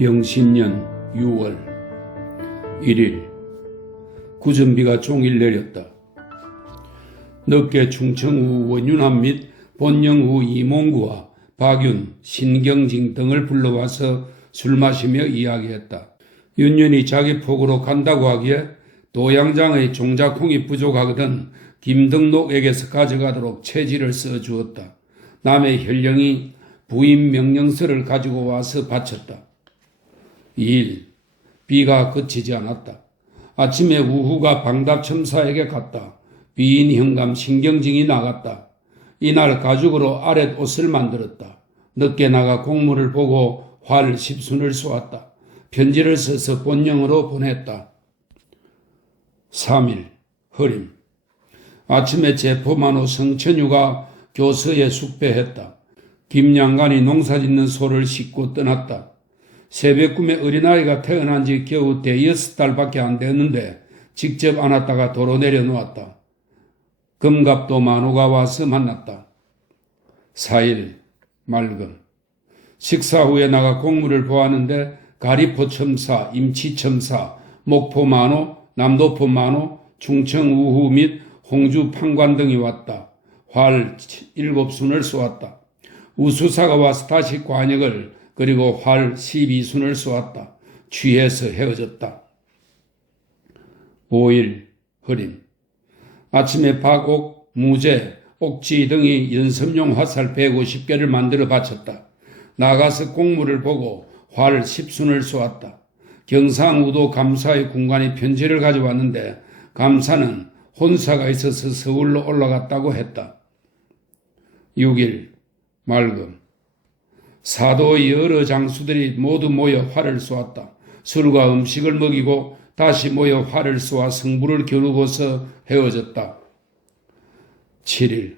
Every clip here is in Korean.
병신년 6월 1일 구전비가 종일 내렸다. 늦게 충청우 원윤함 및 본영우 이몽구와 박윤, 신경진 등을 불러와서 술 마시며 이야기했다. 윤윤이 자기 폭으로 간다고 하기에 도양장의 종자콩이 부족하거든 김등록에게서 가져가도록 체지를 써주었다. 남의 혈령이 부임 명령서를 가지고 와서 바쳤다. 2일 비가 그치지 않았다. 아침에 우후가 방답첨사에게 갔다. 비인 현감 신경증이 나갔다. 이날 가죽으로 아랫 옷을 만들었다. 늦게 나가 공문을 보고 활 10순을 쏘았다. 편지를 써서 본영으로 보냈다. 3일 허림 아침에 제포만호 성천유가 교서에 숙배했다. 김양간이 농사짓는 소를 싣고 떠났다. 새벽 꿈에 어린아이가 태어난 지 겨우 6달밖에 안 됐는데 직접 안았다가 도로 내려놓았다. 금갑도 만호가 와서 만났다. 4일 맑음 식사 후에 나가 공무를 보았는데 가리포 첨사, 임치 첨사, 목포 만호, 남도포 만호, 충청 우후 및 홍주 판관 등이 왔다. 활 7순을 쏘았다. 우수사가 와서 다시 관역을 그리고 활 12순을 쏘았다. 취해서 헤어졌다. 5일 허림 아침에 박옥, 무제, 옥지 등이 연습용 화살 150개를 만들어 바쳤다. 나가서 공무를 보고 활 10순을 쏘았다. 경상우도 감사의 군관이 편지를 가져왔는데 감사는 혼사가 있어서 서울로 올라갔다고 했다. 6일 맑음 사도의 여러 장수들이 모두 모여 활을 쏘았다. 술과 음식을 먹이고 다시 모여 활을 쏘아 성부를 겨루고서 헤어졌다. 7일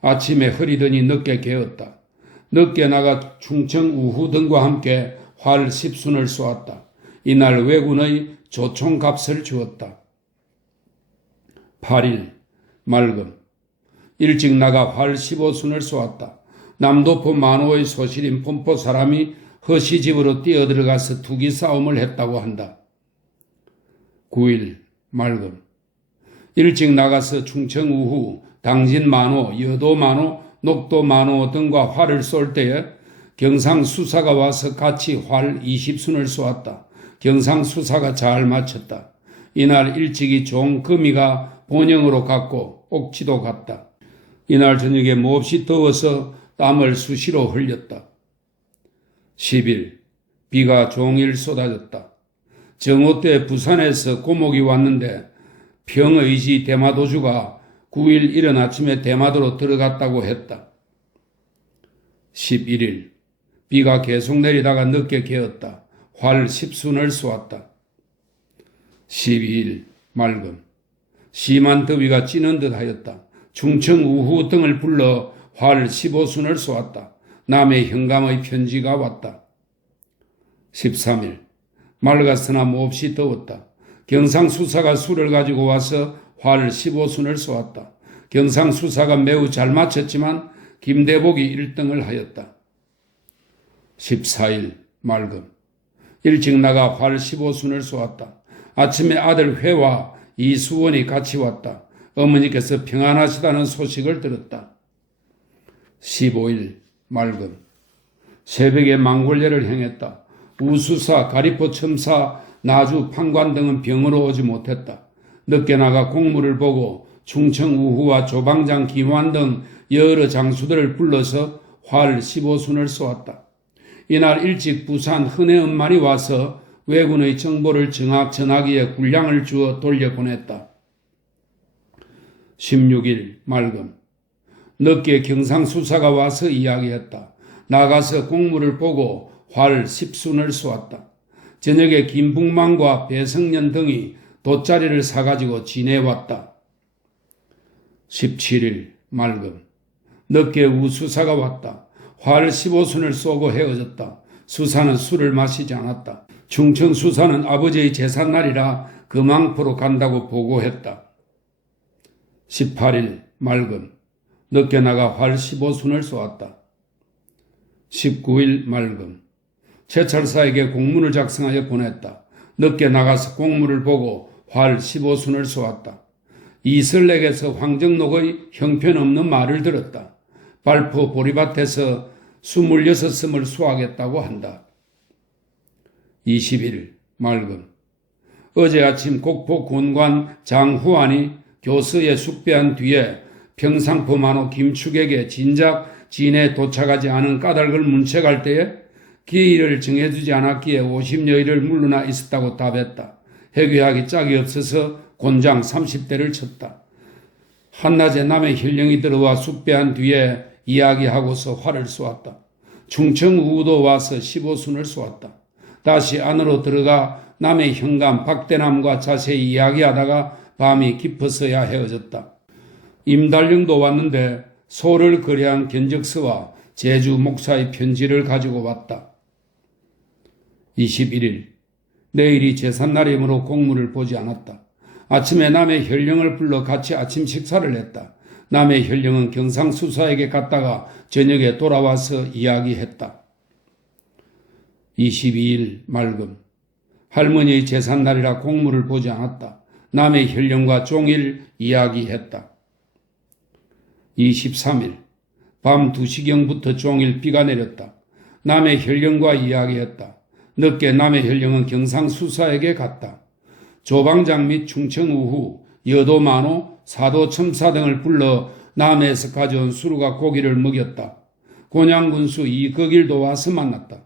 아침에 흐리더니 늦게 깨었다. 늦게 나가 충청 우후 등과 함께 활 10순을 쏘았다. 이날 왜군의 조총값을 주었다. 8일 맑음 일찍 나가 활 15순을 쏘았다. 남도포 만호의 소실인 폰포 사람이 허시집으로 뛰어들어가서 투기 싸움을 했다고 한다. 9일 맑음 일찍 나가서 충청 우후, 당진 만호, 여도 만호, 녹도 만호 등과 활을 쏠 때에 경상수사가 와서 같이 활 20순을 쏘았다. 경상수사가 잘 맞췄다. 이날 일찍이 종금이가 본영으로 갔고 옥지도 갔다. 이날 저녁에 몹시 더워서 땀을 수시로 흘렸다. 10일 비가 종일 쏟아졌다. 정오 때 부산에서 고목이 왔는데 평의지 대마도주가 9일 이른 아침에 대마도로 들어갔다고 했다. 11일 비가 계속 내리다가 늦게 개었다. 활 10순을 쏘았다. 12일 맑음 심한 더위가 찌는 듯 하였다. 충청 우후 등을 불러 활 15순을 쏘았다. 남의 현감의 편지가 왔다. 13일 맑았으나 몹시 더웠다. 경상수사가 술을 가지고 와서 활 15순을 쏘았다. 경상수사가 매우 잘 맞췄지만 김대복이 1등을 하였다. 14일 맑음 일찍 나가 활 15순을 쏘았다. 아침에 아들 회와 이수원이 같이 왔다. 어머니께서 평안하시다는 소식을 들었다. 15일 맑음 새벽에 망골례를 행했다. 우수사, 가리포 첨사, 나주, 판관 등은 병으로 오지 못했다. 늦게 나가 공무를 보고 충청 우후와 조방장 김환 등 여러 장수들을 불러서 활 15순을 쏘았다. 이날 일찍 부산 흔해엄만이 와서 왜군의 정보를 정확 전하기에 군량을 주어 돌려보냈다. 16일 맑음 늦게 경상수사가 와서 이야기했다. 나가서 공무를 보고 활 10순을 쏘았다. 저녁에 김북만과 배성년 등이 돗자리를 사가지고 지내왔다. 17일 맑음 늦게 우수사가 왔다. 활 15순을 쏘고 헤어졌다. 수사는 술을 마시지 않았다. 충청수사는 아버지의 제삿날이라 금왕포로 간다고 보고했다. 18일 맑음 늦게 나가 활 15순을 쏘았다. 19일 맑음 최철사에게 공문을 작성하여 보냈다. 늦게 나가서 공문을 보고 활 15순을 쏘았다. 이슬렉에서 황정록의 형편없는 말을 들었다. 발포 보리밭에서 26섬을 수확했다고 한다. 21일 맑음. 어제 아침 곡포 군관 장후안이 교서에 숙배한 뒤에 평상포 만호 김축에게 진작 진에 도착하지 않은 까닭을 문책할 때에 기일을 정해주지 않았기에 50여일을 물러나 있었다고 답했다. 회귀하기 짝이 없어서 곤장 30대를 쳤다. 한낮에 남의 혈령이 들어와 숙배한 뒤에 이야기하고서 활을 쏘았다. 충청 우도 와서 15순을 쏘았다. 다시 안으로 들어가 남의 현감 박대남과 자세히 이야기하다가 밤이 깊어서야 헤어졌다. 임달령도 왔는데 소를 거래한 견적서와 제주 목사의 편지를 가지고 왔다. 21일 내일이 제삿날이므로 공문을 보지 않았다. 아침에 남의 혈령을 불러 같이 아침 식사를 했다. 남의 혈령은 경상수사에게 갔다가 저녁에 돌아와서 이야기했다. 22일 맑음. 할머니의 제삿날이라 공문을 보지 않았다. 남의 혈령과 종일 이야기했다. 23일 밤 2시경부터 종일 비가 내렸다. 남의 혈령과 이야기했다. 늦게 남의 혈령은 경상수사에게 갔다. 조방장 및 충청우후, 여도만호, 사도첨사 등을 불러 남해에서 가져온 수루가 고기를 먹였다. 곤양군수 이거길도 와서 만났다.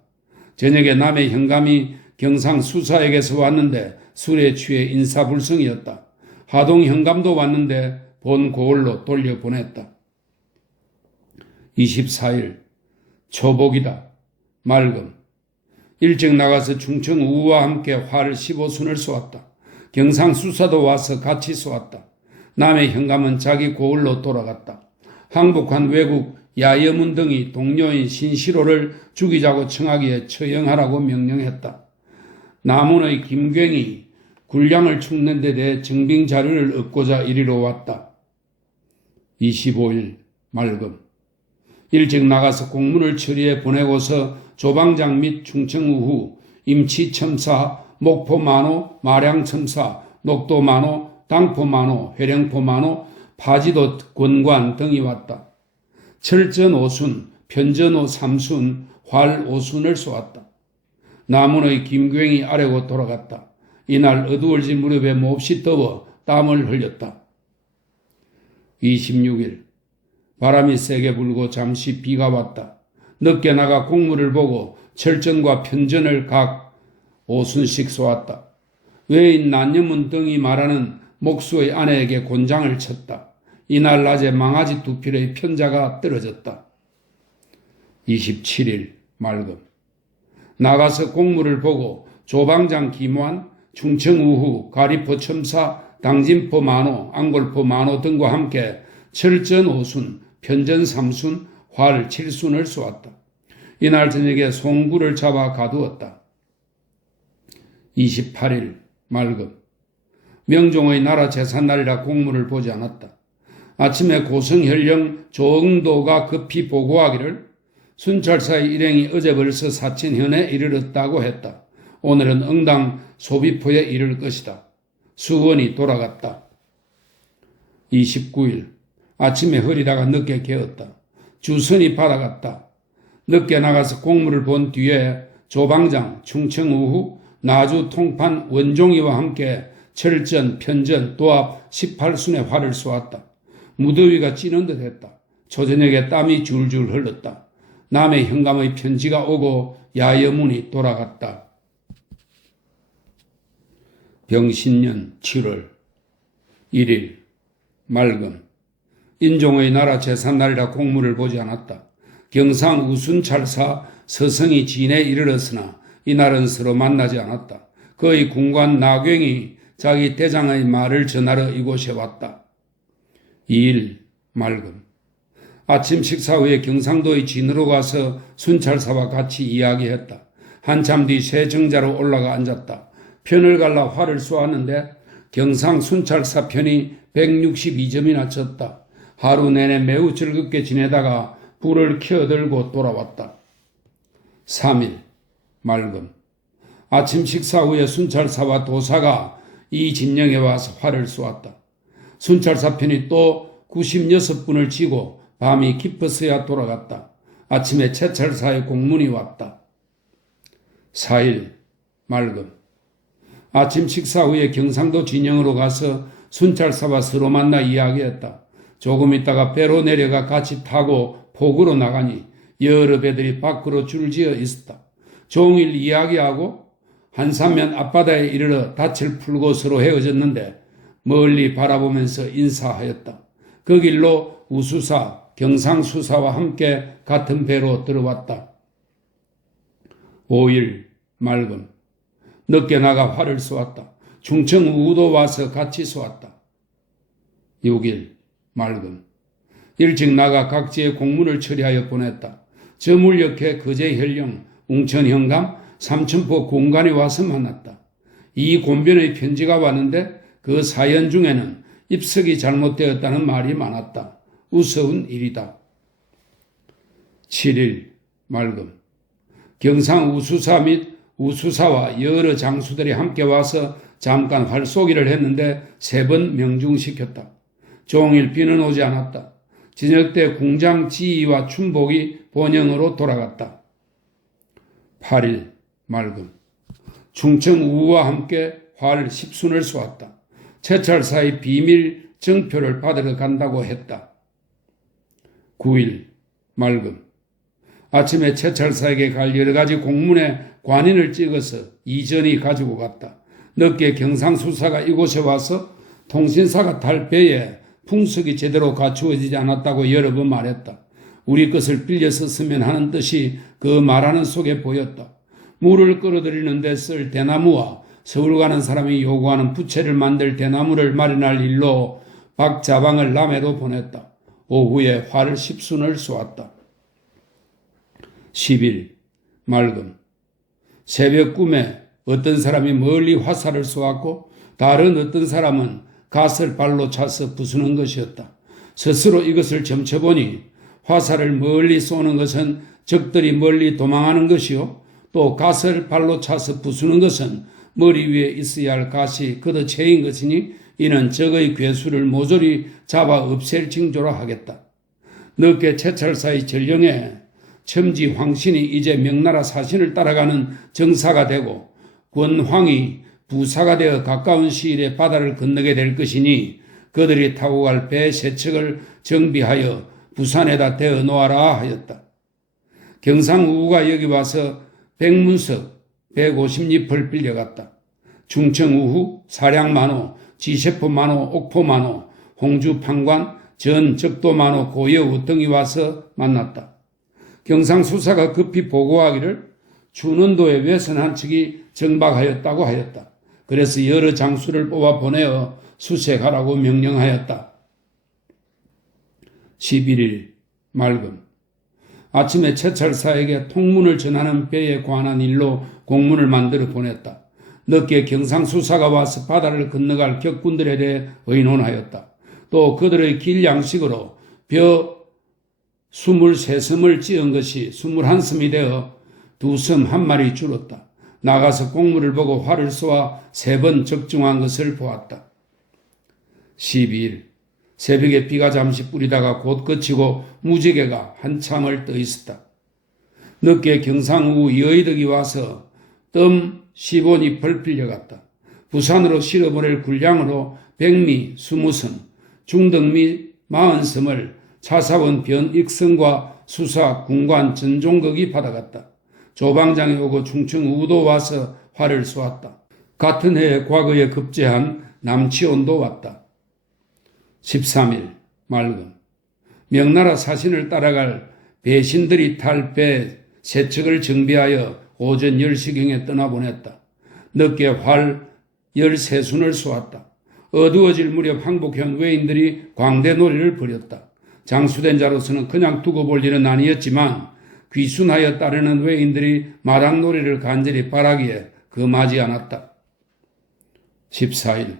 저녁에 남의 현감이 경상수사에게서 왔는데 술에 취해 인사불성이었다. 하동 현감도 왔는데 본 고을로 돌려보냈다. 24일 초복이다. 맑음. 일찍 나가서 충청 우와 함께 활 15순을 쏘았다. 경상수사도 와서 같이 쏘았다. 남의 현감은 자기 고을로 돌아갔다. 항복한 외국 야여문 등이 동료인 신시로를 죽이자고 청하기에 처형하라고 명령했다. 남원의 김굉이 군량을 축는 데 대해 증빙 자료를 얻고자 이리로 왔다. 25일 맑음. 일찍 나가서 공문을 처리해 보내고서 조방장 및 충청우후, 임치첨사, 목포만호, 마량첨사, 녹도만호, 당포만호, 회령포만호, 파지도 권관 등이 왔다. 철전 5순, 편전 3순, 활 5순을 쏘았다. 남원의 김굉이 아래고 돌아갔다. 이날 어두워질 무렵에 몹시 더워 땀을 흘렸다. 26일 바람이 세게 불고 잠시 비가 왔다. 늦게 나가 공문을 보고 철전과 편전을 각 5순씩 쏘았다. 외인 난여문 등이 말하는 목수의 아내에게 곤장을 쳤다. 이날 낮에 망아지 2필의 편자가 떨어졌다. 27일 맑음. 나가서 공문을 보고 조방장 김환, 충청우후, 가리포 첨사, 당진포 만호, 안골포 만호 등과 함께 철전 5순, 편전 3순, 활 7순을 쏘았다. 이날 저녁에 송구를 잡아 가두었다. 28일 맑음. 명종의 나라 제삿날이라 공문을 보지 않았다. 아침에 고성현령 조응도가 급히 보고하기를 순찰사의 일행이 어제 벌써 사친현에 이르렀다고 했다. 오늘은 응당 소비포에 이를 것이다. 수원이 돌아갔다. 29일 아침에 흐리다가 늦게 깨었다. 주선이 받아갔다. 늦게 나가서 공문을 본 뒤에 조방장, 충청우후, 나주 통판 원종이와 함께 철전, 편전, 도합 18순의 활을 쏘았다. 무더위가 찌는 듯 했다. 초저녁에 땀이 줄줄 흘렀다. 남의 현감의 편지가 오고 야여문이 돌아갔다. 병신년 7월 1일 맑음. 인종의 나라 제삿날이라 공문을 보지 않았다. 경상 우순찰사 서성이 진에 이르렀으나 이날은 서로 만나지 않았다. 그의 군관 나굉이 자기 대장의 말을 전하러 이곳에 왔다. 2일 맑음. 아침 식사 후에 경상도의 진으로 가서 순찰사와 같이 이야기했다. 한참 뒤 새 정자로 올라가 앉았다. 편을 갈라 활을 쏘았는데 경상 순찰사 편이 162점이나 쳤다. 하루 내내 매우 즐겁게 지내다가 불을 켜들고 돌아왔다. 3일 맑음. 아침 식사 후에 순찰사와 도사가 이 진영에 와서 활을 쏘았다. 순찰사 편이 또 96분을 지고 밤이 깊어서야 돌아갔다. 아침에 채찰사의 공문이 왔다. 4일 맑음. 아침 식사 후에 경상도 진영으로 가서 순찰사와 서로 만나 이야기했다. 조금 있다가 배로 내려가 같이 타고 폭으로 나가니 여러 배들이 밖으로 줄지어 있었다. 종일 이야기하고 한사면 앞바다에 이르러 닻을 풀고 서로 헤어졌는데 멀리 바라보면서 인사하였다. 그 길로 우수사, 경상수사와 함께 같은 배로 들어왔다. 5일 맑음. 늦게 나가 활을 쏘았다. 충청 우도 와서 같이 쏘았다. 6일 맑음. 일찍 나가 각지에 공문을 처리하여 보냈다. 저물역회 거제현령, 웅천현감, 삼천포 공관에 와서 만났다. 이 곤변의 편지가 왔는데 그 사연 중에는 입석이 잘못되었다는 말이 많았다. 우스운 일이다. 7일 맑음. 경상 우수사 및 우수사와 여러 장수들이 함께 와서 잠깐 활쏘기를 했는데 3번 명중시켰다. 종일 비는 오지 않았다. 저녁 때 궁장 지휘와 춘복이 본영으로 돌아갔다. 8일 맑음. 충청 우와 함께 활 10순을 쏘았다. 채찰사의 비밀 정표를 받으러 간다고 했다. 9일 맑음. 아침에 채찰사에게 갈 여러 가지 공문에 관인을 찍어서 이전이 가지고 갔다. 늦게 경상수사가 이곳에 와서 통신사가 탈 배에 풍속이 제대로 갖추어지지 않았다고 여러 번 말했다. 우리 것을 빌려 썼으면 하는 뜻이 그 말하는 속에 보였다. 물을 끌어들이는 데 쓸 대나무와 서울 가는 사람이 요구하는 부채를 만들 대나무를 마련할 일로 박자방을 남해로 보냈다. 오후에 활을 10순을 쏘았다. 10일 맑음. 새벽 꿈에 어떤 사람이 멀리 화살을 쏘았고 다른 어떤 사람은 갓을 발로 차서 부수는 것이었다. 스스로 이것을 점쳐보니 화살을 멀리 쏘는 것은 적들이 멀리 도망하는 것이요, 또 갓을 발로 차서 부수는 것은 머리 위에 있어야 할 갓이 걷어채인 것이니 이는 적의 괴수를 모조리 잡아 없앨 징조로 하겠다. 늦게 채찰사의 전령에 첨지 황신이 이제 명나라 사신을 따라가는 정사가 되고 권황이 부사가 되어 가까운 시일에 바다를 건너게 될 것이니 그들이 타고 갈 배 3척을 정비하여 부산에다 대어 놓아라 하였다. 경상우가 여기 와서 백문석 150잎을 빌려갔다. 충청우후, 사량만호, 지세포만호, 옥포만호, 홍주판관, 전적도만호, 고여우 등이 와서 만났다. 경상수사가 급히 보고하기를 춘원도의 외선 한 척이 정박하였다고 하였다. 그래서 여러 장수를 뽑아 보내어 수색하라고 명령하였다. 11일 맑음. 아침에 채찰사에게 통문을 전하는 배에 관한 일로 공문을 만들어 보냈다. 늦게 경상수사가 와서 바다를 건너갈 격군들에 대해 의논하였다. 또 그들의 길 양식으로 벼 23섬을 찌은 것이 21섬이 되어 2섬 1마리 줄었다. 나가서 공물을 보고 활을 쏘아 3번 적중한 것을 보았다. 12일 새벽에 비가 잠시 뿌리다가 곧 그치고 무지개가 한참을 떠 있었다. 늦게 경상우 여의덕이 와서 뜸 15잎을 빌려갔다. 부산으로 실어보낼 군량으로 백미 20섬, 중덕미 40섬을 차사원 변익성과 수사 군관 전종극이 받아갔다. 조방장이 오고 충청우도 와서 활을 쏘았다. 같은 해에 과거에 급제한 남치온도 왔다. 13일 맑음. 명나라 사신을 따라갈 배신들이 탈 배 3척을 정비하여 오전 10시경에 떠나보냈다. 늦게 활 13순을 쏘았다. 어두워질 무렵 항복형 외인들이 광대놀이를 벌였다. 장수된 자로서는 그냥 두고 볼 일은 아니었지만 귀순하여 따르는 외인들이 마당놀이를 간절히 바라기에 금하지 않았다. 14일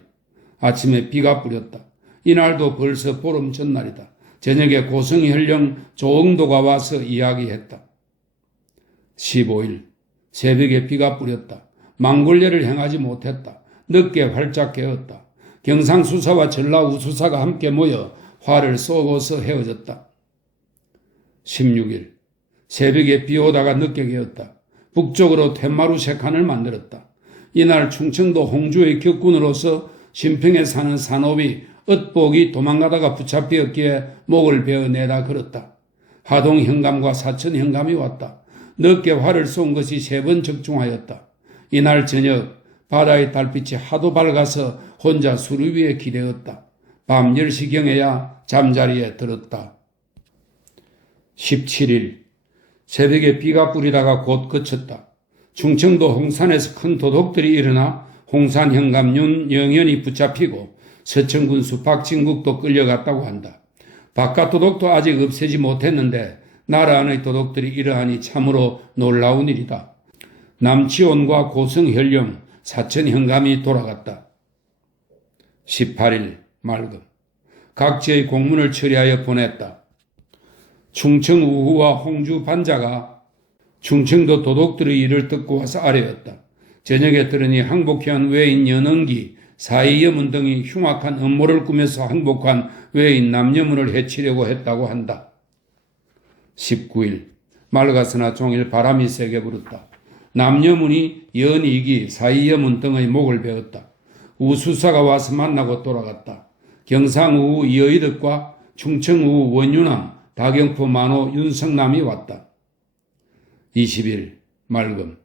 아침에 비가 뿌렸다. 이날도 벌써 보름 전날이다. 저녁에 고성현령 조응도가 와서 이야기했다. 15일 새벽에 비가 뿌렸다. 망굴례를 행하지 못했다. 늦게 활짝 깨었다. 경상수사와 전라우수사가 함께 모여 화를 쏘고서 헤어졌다. 16일 새벽에 비 오다가 늦게 깨었다. 북쪽으로 텐마루 3칸을 만들었다. 이날 충청도 홍주의 격군으로서 신평에 사는 산업이 엇복이 도망가다가 붙잡히었기에 목을 베어내다 걸었다. 하동 현감과 사천 현감이 왔다. 늦게 활을 쏜 것이 3번 적중하였다. 이날 저녁 바다의 달빛이 하도 밝아서 혼자 수루 위에 기대었다. 밤 10시경에야 잠자리에 들었다. 17일 새벽에 비가 뿌리다가 곧 그쳤다. 충청도 홍산에서 큰 도둑들이 일어나 홍산 현감 윤영현이 붙잡히고 서천군수 박진국도 끌려갔다고 한다. 바깥 도둑도 아직 없애지 못했는데 나라 안의 도둑들이 이러하니 참으로 놀라운 일이다. 남치온과 고성현령, 사천 현감이 돌아갔다. 18일 말금 각지의 공문을 처리하여 보냈다. 충청 우후와 홍주 반자가 충청도 도둑들의 일을 듣고 와서 아뢰었다. 저녁에 들으니 항복해온 외인 연흥기, 사이여문 등이 흉악한 음모를 꾸며서 항복한 외인 남여문을 해치려고 했다고 한다. 19일 맑았으나 종일 바람이 세게 불었다. 남여문이 연이기, 사이여문 등의 목을 베었다. 우수사가 와서 만나고 돌아갔다. 경상우후 여의덕과 충청우후 원유남, 다경포 만호 윤성남이 왔다. 20일 맑음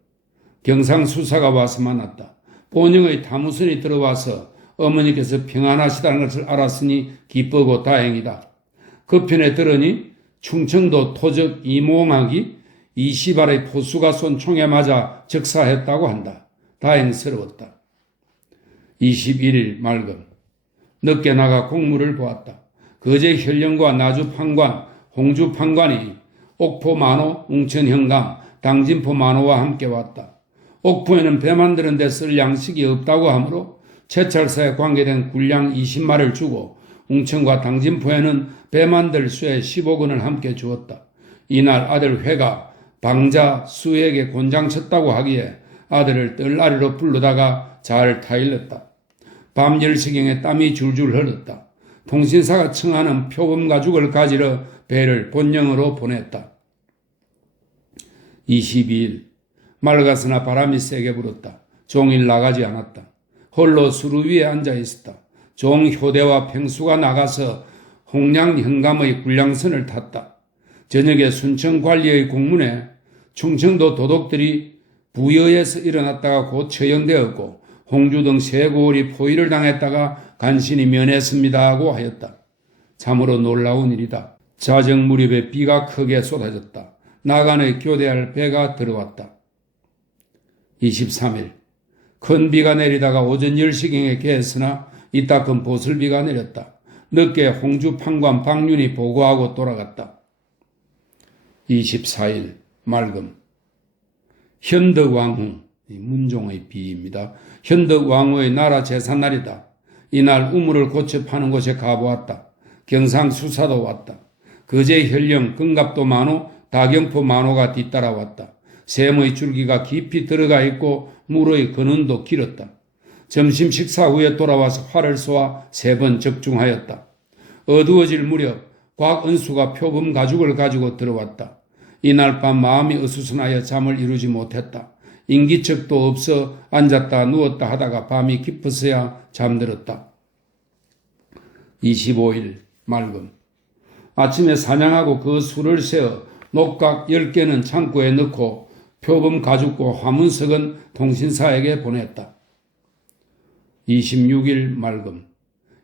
경상수사가 와서 만났다. 본영의 타무선이 들어와서 어머니께서 평안하시다는 것을 알았으니 기쁘고 다행이다. 그 편에 들으니 충청도 토적 이몽학이 20알의 포수가 쏜 총에 맞아 적사했다고 한다. 다행스러웠다. 21일 맑음 늦게 나가 공무를 보았다. 거제 현령과 나주 판관, 홍주 판관이 옥포 만호, 웅천 현감, 당진포 만호와 함께 왔다. 옥포에는 배 만드는 데 쓸 양식이 없다고 하므로 채찰사에 관계된 군량 20마를 주고 웅천과 당진포에는 배 만들 쇠 15근을 함께 주었다. 이날 아들 회가 방자 수에게 곤장쳤다고 하기에 아들을 뜰아래로 부르다가 잘 타일렀다. 밤 10시경에 땀이 줄줄 흘렀다. 통신사가 청하는 표범 가죽을 가지러 배를 본령으로 보냈다. 22일 맑았으나 바람이 세게 불었다. 종일 나가지 않았다. 홀로 수루 위에 앉아 있었다. 종 효대와 팽수가 나가서 홍량 현감의 군량선을 탔다. 저녁에 순천관리의 공문에 충청도 도둑들이 부여에서 일어났다가 곧 처형되었고 홍주 등 세 고을이 포위를 당했다가 간신히 면했습니다 하고 하였다. 참으로 놀라운 일이다. 자정 무렵에 비가 크게 쏟아졌다. 나간의 교대할 배가 들어왔다. 23일 큰 비가 내리다가 오전 10시경에 개했으나 이따금 보슬비가 내렸다. 늦게 홍주 판관 박윤이 보고하고 돌아갔다. 24일 맑음 현덕왕후 문종의 비입니다. 현덕왕후의 나라 제삿날이다. 이날 우물을 고쳐 파는 곳에 가보았다. 경상수사도 왔다. 거제 현령 금갑도 만호 다경포 만호가 뒤따라왔다. 샘의 줄기가 깊이 들어가 있고 물의 근원도 길었다. 점심 식사 후에 돌아와서 활을 쏘아 3번 적중하였다. 어두워질 무렵 곽은수가 표범 가죽을 가지고 들어왔다. 이날 밤 마음이 어수선하여 잠을 이루지 못했다. 인기척도 없어 앉았다 누웠다 하다가 밤이 깊어서야 잠들었다. 25일 맑음 아침에 사냥하고 그 술을 세어 녹각 10개는 창고에 넣고 표범 가죽과 화문석은 통신사에게 보냈다. 26일 맑음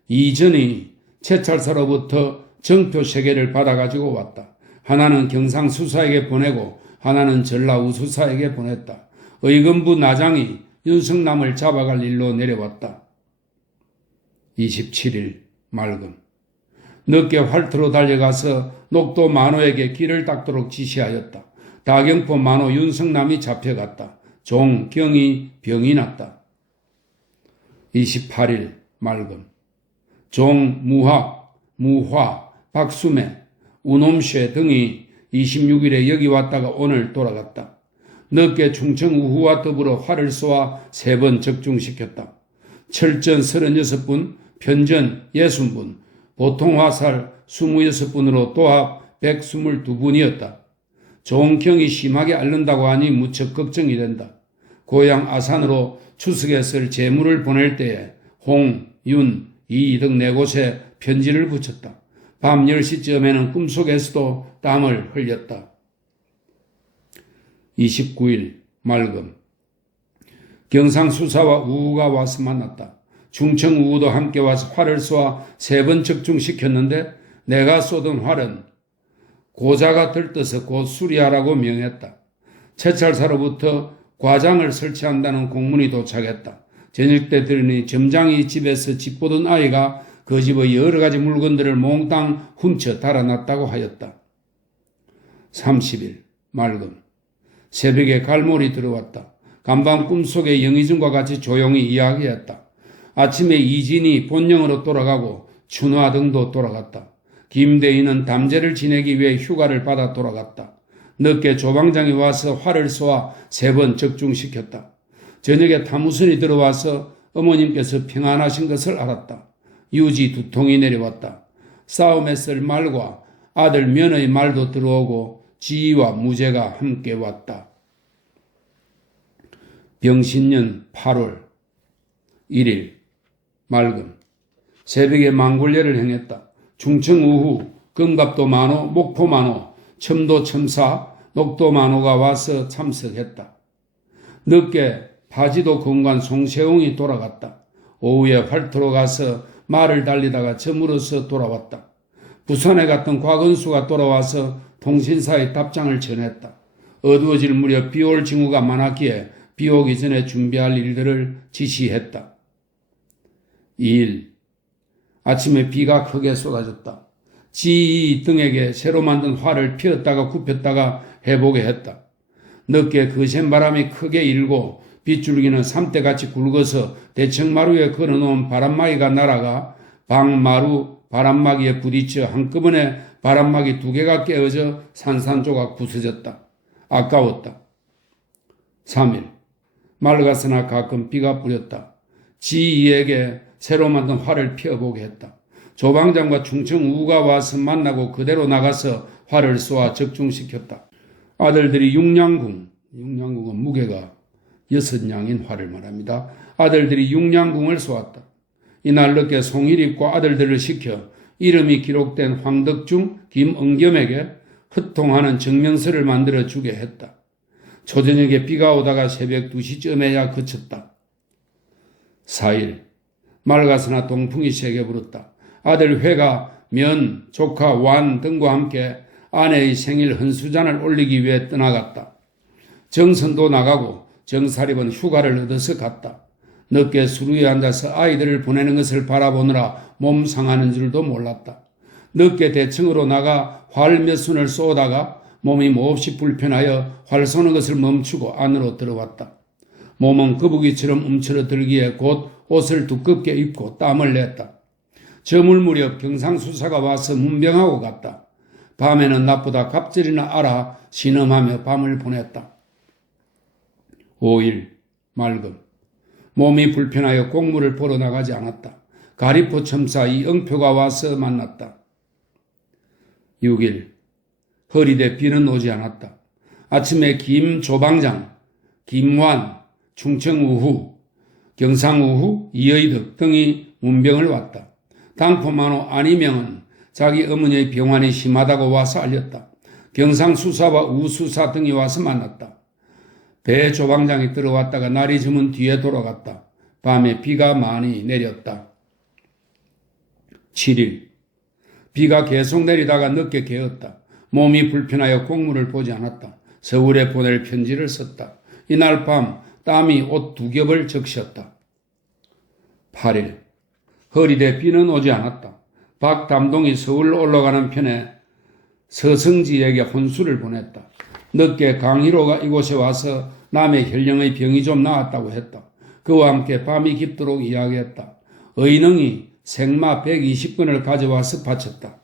이전이 채찰사로부터 정표 3개를 받아가지고 왔다. 하나는 경상수사에게 보내고 하나는 전라우수사에게 보냈다. 의금부 나장이 윤성남을 잡아갈 일로 내려왔다. 27일 맑음 늦게 활터로 달려가서 녹도 만호에게 길을 닦도록 지시하였다. 다경포 만호 윤성남이 잡혀갔다. 종 경이 병이 났다. 28일 맑음 종 무학, 무화, 박수매, 우놈쉐 등이 26일에 여기 왔다가 오늘 돌아갔다. 늦게 충청 우후와 더불어 활을 쏘아 3번 적중시켰다. 철전 36분, 편전 60분, 보통 화살 26분으로 도합 122분이었다. 종경이 심하게 앓는다고 하니 무척 걱정이 된다. 고향 아산으로 추석에 쓸 재물을 보낼 때에 홍, 윤, 이 등 4곳에 편지를 붙였다. 밤 10시쯤에는 꿈속에서도 땀을 흘렸다. 29일 맑음. 경상수사와 우우가 와서 만났다. 충청 우우도 함께 와서 활을 쏘아 3번 적중시켰는데 내가 쏘던 활은 고자가 들떠서 곧 수리하라고 명했다. 채찰사로부터 과장을 설치한다는 공문이 도착했다. 저녁 때 들으니 점장이 집에서 집 보던 아이가 그 집의 여러 가지 물건들을 몽땅 훔쳐 달아났다고 하였다. 30일 맑음. 새벽에 갈몰이 들어왔다. 간밤 꿈속에 영의준과 같이 조용히 이야기했다. 아침에 이진이 본령으로 돌아가고 춘화 등도 돌아갔다. 김대인은 담제를 지내기 위해 휴가를 받아 돌아갔다. 늦게 조방장이 와서 활을 쏘아 3번 적중시켰다. 저녁에 타무선이 들어와서 어머님께서 평안하신 것을 알았다. 유지 2통이 내려왔다. 싸움에 쓸 말과 아들 면의 말도 들어오고 지휘와 무제가 함께 왔다. 병신년 8월 1일 맑음. 새벽에 망굴례를 행했다. 충청 우후, 금갑도 만호, 목포 만호, 첨도 첨사, 녹도 만호가 와서 참석했다. 늦게 파지도 건관 송세웅이 돌아갔다. 오후에 활토로 가서 말을 달리다가 저물어서 돌아왔다. 부산에 갔던 곽은수가 돌아와서 통신사의 답장을 전했다. 어두워질 무렵 비올 징후가 많았기에 비 오기 전에 준비할 일들을 지시했다. 2일 아침에 비가 크게 쏟아졌다. 지휘 등에게 새로 만든 활을 피웠다가 굽혔다가 해보게 했다. 늦게 거센 바람이 크게 일고 빗줄기는 삼대같이 굵어서 대청마루에 걸어놓은 바람막이가 날아가 방마루 바람막이에 부딪혀 한꺼번에 바람막이 2개가 깨어져 산산조각 부서졌다. 아까웠다. 3일 맑았으나 가끔 비가 뿌렸다. 지휘에게 새로 만든 활을 피워보게 했다. 조방장과 충청 우가 와서 만나고 그대로 나가서 활을 쏘아 적중시켰다. 아들들이 육량궁은 무게가 6냥인 활을 말합니다. 아들들이 육량궁을 쏘았다. 이날 늦게 송일입과 아들들을 시켜 이름이 기록된 황덕중, 김응겸에게 흐통하는 증명서를 만들어 주게 했다. 초저녁에 비가 오다가 새벽 2시쯤에야 그쳤다. 4일 맑았으나 동풍이 세게 불었다. 아들 회가 면, 조카, 완 등과 함께 아내의 생일 헌수잔을 올리기 위해 떠나갔다. 정선도 나가고 정사립은 휴가를 얻어서 갔다. 늦게 수루에 앉아서 아이들을 보내는 것을 바라보느라 몸 상하는 줄도 몰랐다. 늦게 대청으로 나가 활 몇 순을 쏘다가 몸이 몹시 불편하여 활 쏘는 것을 멈추고 안으로 들어왔다. 몸은 거북이처럼 움츠러들기에 곧 옷을 두껍게 입고 땀을 냈다. 저물 무렵 경상수사가 와서 문병하고 갔다. 밤에는 낮보다 갑절이나 알아 신음하며 밤을 보냈다. 5일 맑음. 몸이 불편하여 공무를 보러 나가지 않았다. 가리포 첨사 이응표가 와서 만났다. 6일 허리대 비는 오지 않았다. 아침에 김조방장, 김완, 충청우후, 경상우후, 이의덕 등이 문병을 왔다. 당포만호 안희명은 자기 어머니의 병환이 심하다고 와서 알렸다. 경상수사와 우수사 등이 와서 만났다. 배 조방장이 들어왔다가 날이 저문 뒤에 돌아갔다. 밤에 비가 많이 내렸다. 7일 비가 계속 내리다가 늦게 개었다. 몸이 불편하여 공문을 보지 않았다. 서울에 보낼 편지를 썼다. 이날 밤 땀이 옷 2겹을 적셨다. 8일 허리대 비는 오지 않았다. 박담동이 서울 올라가는 편에 서성지에게 혼수를 보냈다. 늦게 강희로가 이곳에 와서 남의 혈령의 병이 좀 나았다고 했다. 그와 함께 밤이 깊도록 이야기했다. 의능이 생마 120근을 가져와서 바쳤다.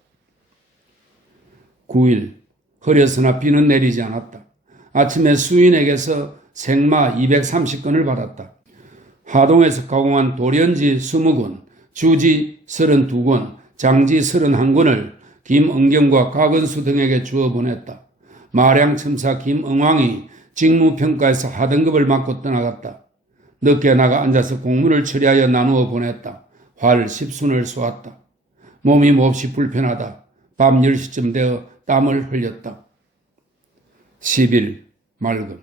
9일 흐렸으나 비는 내리지 않았다. 아침에 수인에게서 생마 230건을 받았다. 하동에서 가공한 돌연지 20군, 주지 32군, 장지 31군을 김응경과 곽은수 등에게 주어 보냈다. 마량첨사 김응왕이 직무평가에서 하등급을 맞고 떠나갔다. 늦게 나가 앉아서 공문을 처리하여 나누어 보냈다. 활 10순을 쏘았다. 몸이 몹시 불편하다. 밤 10시쯤 되어 땀을 흘렸다. 10일 맑음.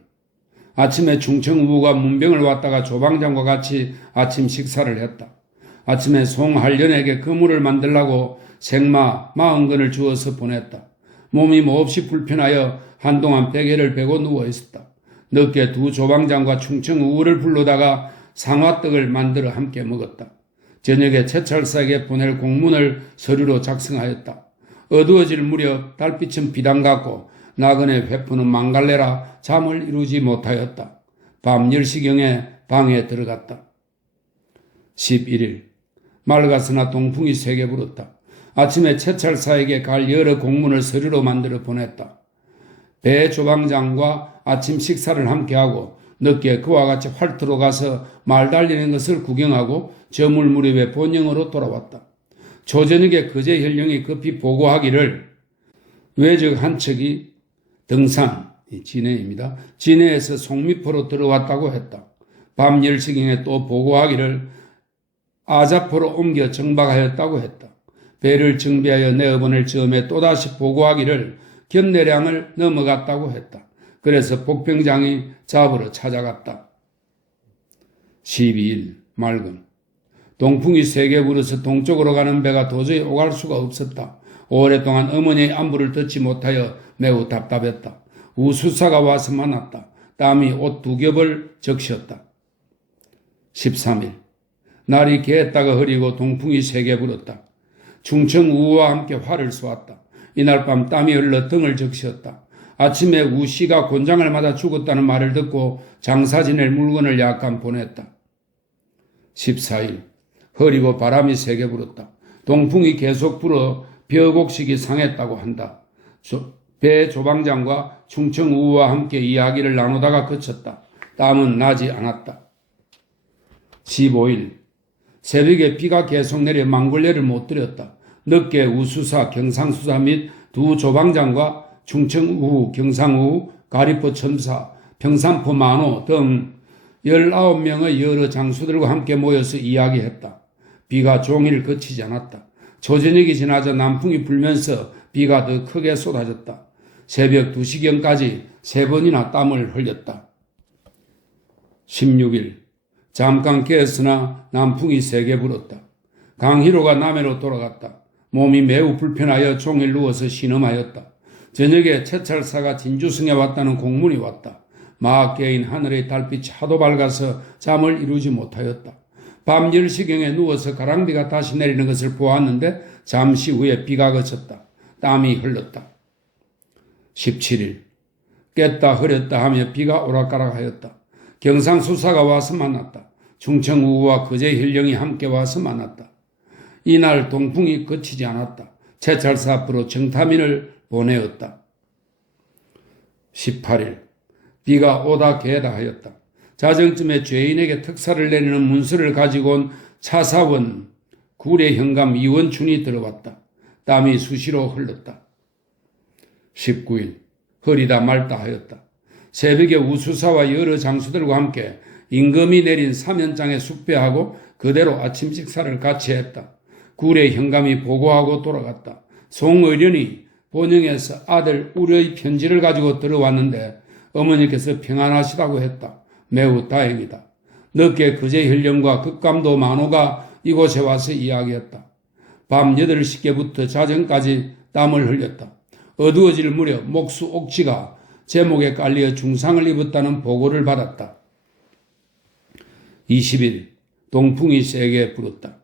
아침에 충청우가 문병을 왔다가 조방장과 같이 아침 식사를 했다. 아침에 송한련에게 그물을 만들라고 생마 40건을 주어서 보냈다. 몸이 몹시 불편하여 한동안 베개를 베고 누워 있었다. 늦게 두 조방장과 충청우를 불러다가 상화떡을 만들어 함께 먹었다. 저녁에 최철사에게 보낼 공문을 서류로 작성하였다. 어두워질 무렵 달빛은 비단 같고 나그네 회포는 망갈래라 잠을 이루지 못하였다. 밤 10시경에 방에 들어갔다. 11일 맑았으나 동풍이 세게 불었다. 아침에 최철사에게 갈 여러 공문을 서류로 만들어 보냈다. 배 조방장과 아침 식사를 함께하고 늦게 그와 같이 활터로 가서 말 달리는 것을 구경하고 저물 무렵에 본영으로 돌아왔다. 조저녁에 그제 혈령이 급히 보고하기를 외적 한 척이 등산, 진해입니다. 진해에서 송미포로 들어왔다고 했다. 밤 10시경에 또 보고하기를 아자포로 옮겨 정박하였다고 했다. 배를 정비하여 내어보낼 즈음에 또다시 보고하기를 견내량을 넘어갔다고 했다. 그래서 복병장이 잡으러 찾아갔다. 12일 맑음. 동풍이 세게 불어서 동쪽으로 가는 배가 도저히 오갈 수가 없었다. 오랫동안 어머니의 안부를 듣지 못하여 매우 답답했다. 우수사가 와서 만났다. 땀이 옷 2겹을 적셨다. 13일 날이 개했다가 흐리고 동풍이 세게 불었다. 충청우와 함께 활을 쏘았다. 이날 밤 땀이 흘러 등을 적셨다. 아침에 우씨가 곤장을 맞아 죽었다는 말을 듣고 장사 지낼 물건을 약간 보냈다. 14일 흐리고 바람이 세게 불었다. 동풍이 계속 불어 벼곡식이 상했다고 한다. 배 조방장과 충청우와 함께 이야기를 나누다가 그쳤다. 땀은 나지 않았다. 15일 새벽에 비가 계속 내려 망굴레를 못 들였다. 늦게 우수사, 경상수사 및 두 조방장과 충청우, 경상우, 가리포 첨사, 평산포 만호 등 19명의 여러 장수들과 함께 모여서 이야기했다. 비가 종일 그치지 않았다. 조저녁이 지나자 남풍이 불면서 비가 더 크게 쏟아졌다. 새벽 2시경까지 3번이나 땀을 흘렸다. 16일 잠깐 깨었으나 남풍이 세게 불었다. 강희로가 남해로 돌아갔다. 몸이 매우 불편하여 종일 누워서 신음하였다. 저녁에 최철사가 진주성에 왔다는 공문이 왔다. 막 깨인 하늘의 달빛이 하도 밝아서 잠을 이루지 못하였다. 밤 10시경에 누워서 가랑비가 다시 내리는 것을 보았는데 잠시 후에 비가 그쳤다. 땀이 흘렀다. 17일 깼다 흐렸다 하며 비가 오락가락하였다. 경상수사가 와서 만났다. 충청우와 그제 힐령이 함께 와서 만났다. 이날 동풍이 그치지 않았다. 최철사 앞으로 정타민을 보내었다. 18일 비가 오다 개다 하였다. 자정쯤에 죄인에게 특사를 내리는 문서를 가지고 온 차사원 구례 현감 이원춘이 들어왔다. 땀이 수시로 흘렀다. 19일 흐리다 맑다 하였다. 새벽에 우수사와 여러 장수들과 함께 임금이 내린 사면장에 숙배하고 그대로 아침 식사를 같이 했다. 구례 현감이 보고하고 돌아갔다. 송의련이 본영에서 아들 우려의 편지를 가지고 들어왔는데 어머니께서 평안하시다고 했다. 매우 다행이다. 늦게 그제 혈령과 극감도 만호가 이곳에 와서 이야기했다. 밤 8시께부터 자정까지 땀을 흘렸다. 어두워질 무렵 목수 옥지가 제목에 깔려 중상을 입었다는 보고를 받았다. 20일 동풍이 세게 불었다.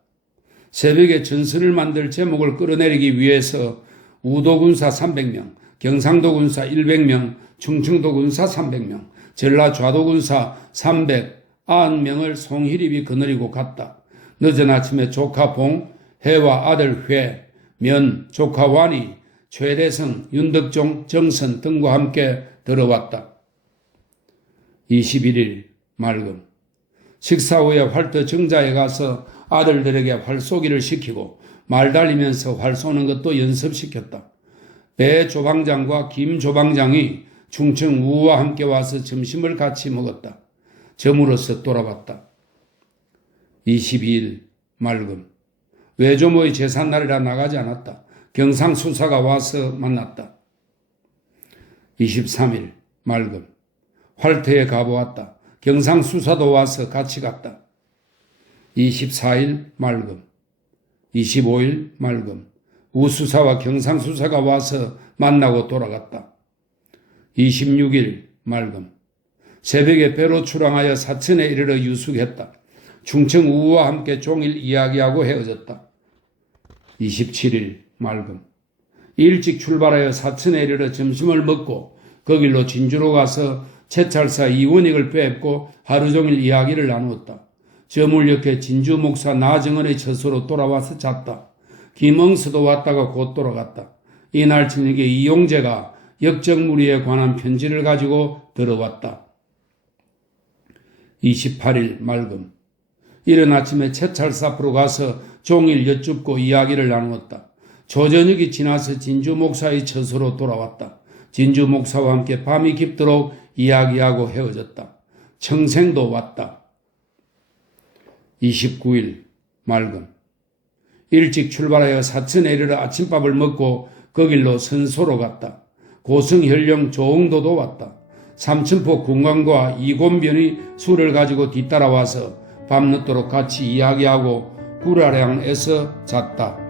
새벽에 전선을 만들 제목을 끌어내리기 위해서 우도군사 300명, 경상도군사 100명, 충청도군사 300명, 전라좌도군사 390명을 송희립이 거느리고 갔다. 늦은 아침에 조카 봉, 해와 아들 회, 면, 조카 완이, 최대성, 윤덕종, 정선 등과 함께 들어왔다. 21일 맑음. 식사 후에 활터 정자에 가서 아들들에게 활 쏘기를 시키고 말 달리면서 활 쏘는 것도 연습시켰다. 배 조방장과 김 조방장이 충청 우와 함께 와서 점심을 같이 먹었다. 점으로서 돌아봤다. 22일 맑음. 외조모의 제삿날이라 나가지 않았다. 경상수사가 와서 만났다. 23일 맑음. 활터에 가보았다. 경상수사도 와서 같이 갔다. 24일 맑음. 25일 맑음. 우수사와 경상수사가 와서 만나고 돌아갔다. 26일 맑음. 새벽에 배로 출항하여 사천에 이르러 유숙했다. 충청 우와 함께 종일 이야기하고 헤어졌다. 27일 맑음. 일찍 출발하여 사천에 이르러 점심을 먹고 거길로 진주로 가서 채찰사 이원익을 뵙고 하루 종일 이야기를 나누었다. 저물녘에 진주 목사 나정원의 처소로 돌아와서 잤다. 김응수도 왔다가 곧 돌아갔다. 이날 저녁에 이용재가 역적무리에 관한 편지를 가지고 들어왔다. 28일 맑음. 이른 아침에 채찰사 앞으로 가서 종일 여쭙고 이야기를 나누었다. 조저녁이 지나서 진주 목사의 처소로 돌아왔다. 진주 목사와 함께 밤이 깊도록 이야기하고 헤어졌다. 청생도 왔다. 29일 맑음. 일찍 출발하여 사천에 이르러 아침밥을 먹고 거길로 선소로 갔다. 고성현령 조응도도 왔다. 삼천포 군관과 이곤변이 술을 가지고 뒤따라와서 밤늦도록 같이 이야기하고 구라량에서 잤다.